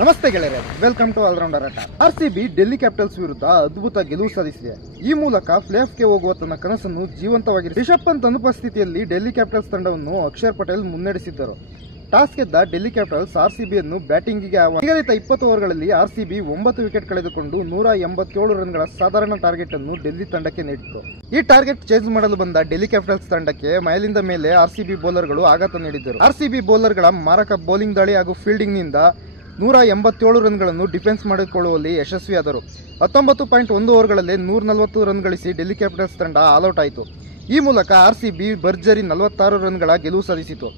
ನಮಸ್ತೆ ಗೆಳೆಯರೆ, welcome to allrounder ಆಟ. ಆರ್ಸಿಬಿ ಡೆಲ್ಲಿ ಕ್ಯಾಪಿಟಲ್ಸ್ ವಿರುದ್ಧ ಅದ್ಭುತ ಗೆಲುವು ಸಾಧಿಸಿದೆ. ಈ ಮೂಲಕ ಪ್ಲೇಆಫ್ಗೆ ಹೋಗುವ ತನ್ನ ಕನಸನ್ನು ಜೀವಂತವಾಗಿದೆ. ರಿಷಬ್ ಪಂತ್ ಅನುಪಸ್ಥಿತಿಯಲ್ಲಿ ಡೆಲ್ಲಿ ಕ್ಯಾಪಿಟಲ್ಸ್ ತಂಡವನ್ನು ಅಕ್ಷರ್ ಪಟೇಲ್ ಮುನ್ನಡೆಸಿದ್ದರು. ಟಾಸ್ ಗೆದ್ದ ಡೆಲ್ಲಿ ಕ್ಯಾಪಿಟಲ್ಸ್ ಆರ್ಸಿಬಿಯನ್ನು ಬ್ಯಾಟಿಂಗಿಗೆ ನಿಗದಿತ 20 ಓವರ್ಗಳಲ್ಲಿ ಆರ್ಸಿಬಿ 9 ವಿಕೆಟ್ ಕಳೆದುಕೊಂಡು 187 ರನ್ಗಳ ಸಾಧಾರಣ ಟಾರ್ಗೆಟ್ ಅನ್ನು ಡೆಲ್ಲಿ ತಂಡಕ್ಕೆ ನೀಡಿತು. ಈ ಟಾರ್ಗೆಟ್ ಚೇಸ್ ಮಾಡಲು ಬಂದ ಡೆಲ್ಲಿ ಕ್ಯಾಪಿಟಲ್ಸ್ ತಂಡಕ್ಕೆ ಮೇಲಿಂದ ಮೇಲೆ ಆರ್ಸಿಬಿ ಬೌಲರ್ಗಳು ಆಘಾತ ನೀಡಿದ್ದರು. ಆರ್ಸಿಬಿ ಬೌಲರ್ಗಳ ಮಾರಕ ಬೌಲಿಂಗ್ ದಾಳಿ ಹಾಗೂ ಫೀಲ್ಡಿಂಗ್ ನಿಂದ 187 ರನ್ಗಳನ್ನು ಡಿಫೆನ್ಸ್ ಮಾಡಿಕೊಳ್ಳುವಲ್ಲಿ ಯಶಸ್ವಿಯಾದರು. 19.1 ಓವರ್ಗಳಲ್ಲಿ 140 ರನ್ ಗಳಿಸಿ ಡೆಲ್ಲಿ ಕ್ಯಾಪಿಟಲ್ಸ್ ತಂಡ ಆಲ್ಔಟ್ ಆಯಿತು. ಈ ಮೂಲಕ ಆರ್ಸಿಬಿ ಭರ್ಜರಿ 46 ರನ್ಗಳ ಗೆಲುವು ಸಾಧಿಸಿತು.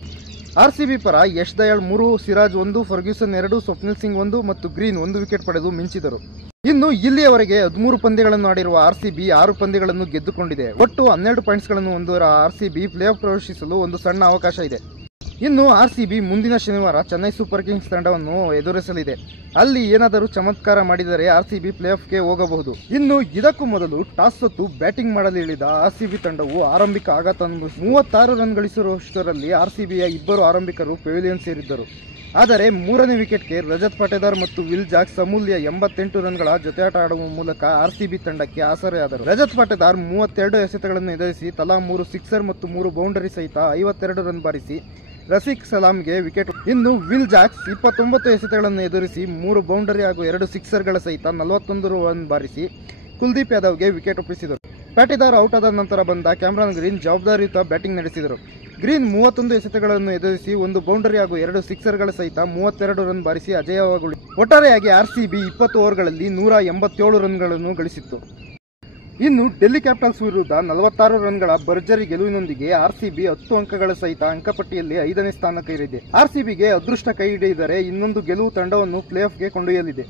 ಆರ್ಸಿಬಿ ಪರ ಯಶ್ ದಯಾಳ್ 3, ಸಿರಾಜ್ 1, ಫರ್ಗ್ಯೂಸನ್ 2, ಸ್ವಪ್ನಿಲ್ ಸಿಂಗ್ 1 ಮತ್ತು ಗ್ರೀನ್ 1 ವಿಕೆಟ್ ಪಡೆದು ಮಿಂಚಿದರು. ಇನ್ನು ಇಲ್ಲಿಯವರೆಗೆ 13 ಪಂದ್ಯಗಳನ್ನು ಆಡಿರುವ ಆರ್ಸಿಬಿ 6 ಪಂದ್ಯಗಳನ್ನು ಗೆದ್ದುಕೊಂಡಿದೆ. ಒಟ್ಟು 12 ಪಾಯಿಂಟ್ಸ್ಗಳನ್ನು ಹೊಂದಿರುವ ಆರ್ಸಿಬಿ ಪ್ಲೇಆಫ್ ಪ್ರವೇಶಿಸಲು ಒಂದು ಸಣ್ಣ ಅವಕಾಶ ಇದೆ. ಇನ್ನು ಆರ್ಸಿಬಿ ಮುಂದಿನ ಶನಿವಾರ ಚೆನ್ನೈ ಸೂಪರ್ ಕಿಂಗ್ಸ್ ತಂಡವನ್ನು ಎದುರಿಸಲಿದೆ. ಅಲ್ಲಿ ಏನಾದರೂ ಚಮತ್ಕಾರ ಮಾಡಿದರೆ ಆರ್ಸಿಬಿ ಪ್ಲೇಆಫ್ಗೆ ಹೋಗಬಹುದು. ಇನ್ನು ಇದಕ್ಕೂ ಮೊದಲು ಟಾಸ್ ಸೋತು ಬ್ಯಾಟಿಂಗ್ ಮಾಡಲು ಇಳಿದ ಆರ್ಸಿಬಿ ತಂಡವು ಆರಂಭಿಕ ಆಘಾತ ಅನುಭವಿಸಿ 36 ರನ್ ಗಳಿಸಿರುವಷ್ಟರಲ್ಲಿ ಆರ್ಸಿಬಿಯ 2 ಆರಂಭಿಕರು ಪೆವಿಲಿಯನ್ ಸೇರಿದ್ದರು. ಆದರೆ 3ನೇ ವಿಕೆಟ್ಗೆ ರಜತ್ ಪಟೇದಾರ್ ಮತ್ತು ವಿಲ್ ಜಾಕ್ಸ್ ಅಮೂಲ್ಯ 88 ರನ್ಗಳ ಜೊತೆಯಾಟ ಆಡುವ ಮೂಲಕ ಆರ್ಸಿಬಿ ತಂಡಕ್ಕೆ ಆಸರೆಯಾದರು. ರಜತ್ ಪಟೇದಾರ್ 32 ಎಸೆತಗಳನ್ನು ಎದುರಿಸಿ ತಲಾ 3 ಸಿಕ್ಸರ್ ಮತ್ತು 3 ಬೌಂಡರಿ ಸಹಿತ 52 ರನ್ ಬಾರಿಸಿ ರಫೀಕ್ ಸಲಾಂಗೆ ವಿಕೆಟ್. ಇನ್ನು ವಿಲ್ ಜಾಕ್ಸ್ 29 ಎಸೆತಗಳನ್ನು ಎದುರಿಸಿ 3 ಬೌಂಡರಿ ಹಾಗೂ 2 ಸಿಕ್ಸರ್ಗಳ ಸಹಿತ 41 ರನ್ ಬಾರಿಸಿ ಕುಲ್ದೀಪ್ ಯಾದವ್ಗೆ ವಿಕೆಟ್ ಒಪ್ಪಿಸಿದರು. ಪಾಟೀದಾರ್ ಔಟ್ ಆದ ನಂತರ ಬಂದ ಕ್ಯಾಮರಾನ್ ಗ್ರೀನ್ ಜವಾಬ್ದಾರಿಯುತ ಬ್ಯಾಟಿಂಗ್ ನಡೆಸಿದರು. ಗ್ರೀನ್ 31 ಎಸೆತಗಳನ್ನು ಎದುರಿಸಿ 1 ಬೌಂಡರಿ ಹಾಗೂ 2 ಸಿಕ್ಸರ್ಗಳ ಸಹಿತ 32 ರನ್ ಬಾರಿಸಿ ಅಜೇಯವಾಗುಳಿತು. ಒಟ್ಟಾರೆಯಾಗಿ ಆರ್ಸಿಬಿ 20 ಓವರ್ಗಳಲ್ಲಿ 187 ರನ್ಗಳನ್ನು ಗಳಿಸಿತ್ತು. ಇನ್ನು ಡೆಲ್ಲಿ ಕ್ಯಾಪಿಟಲ್ಸ್ ವಿರುದ್ಧ 46 ರನ್ಗಳ ಭರ್ಜರಿ ಗೆಲುವಿನೊಂದಿಗೆ ಆರ್ಸಿಬಿ 10 ಅಂಕಗಳ ಸಹಿತ ಅಂಕಪಟ್ಟಿಯಲ್ಲಿ 5ನೇ ಸ್ಥಾನಕ್ಕೇರಿದೆ. ಆರ್ಸಿಬಿಗೆ ಅದೃಷ್ಟ ಕೈ ಹಿಡಿದರೆ ಇನ್ನೊಂದು ಗೆಲುವು ತಂಡವನ್ನು ಪ್ಲೇಆಫ್ಗೆ ಕೊಂಡೊಯ್ಯಲಿದೆ.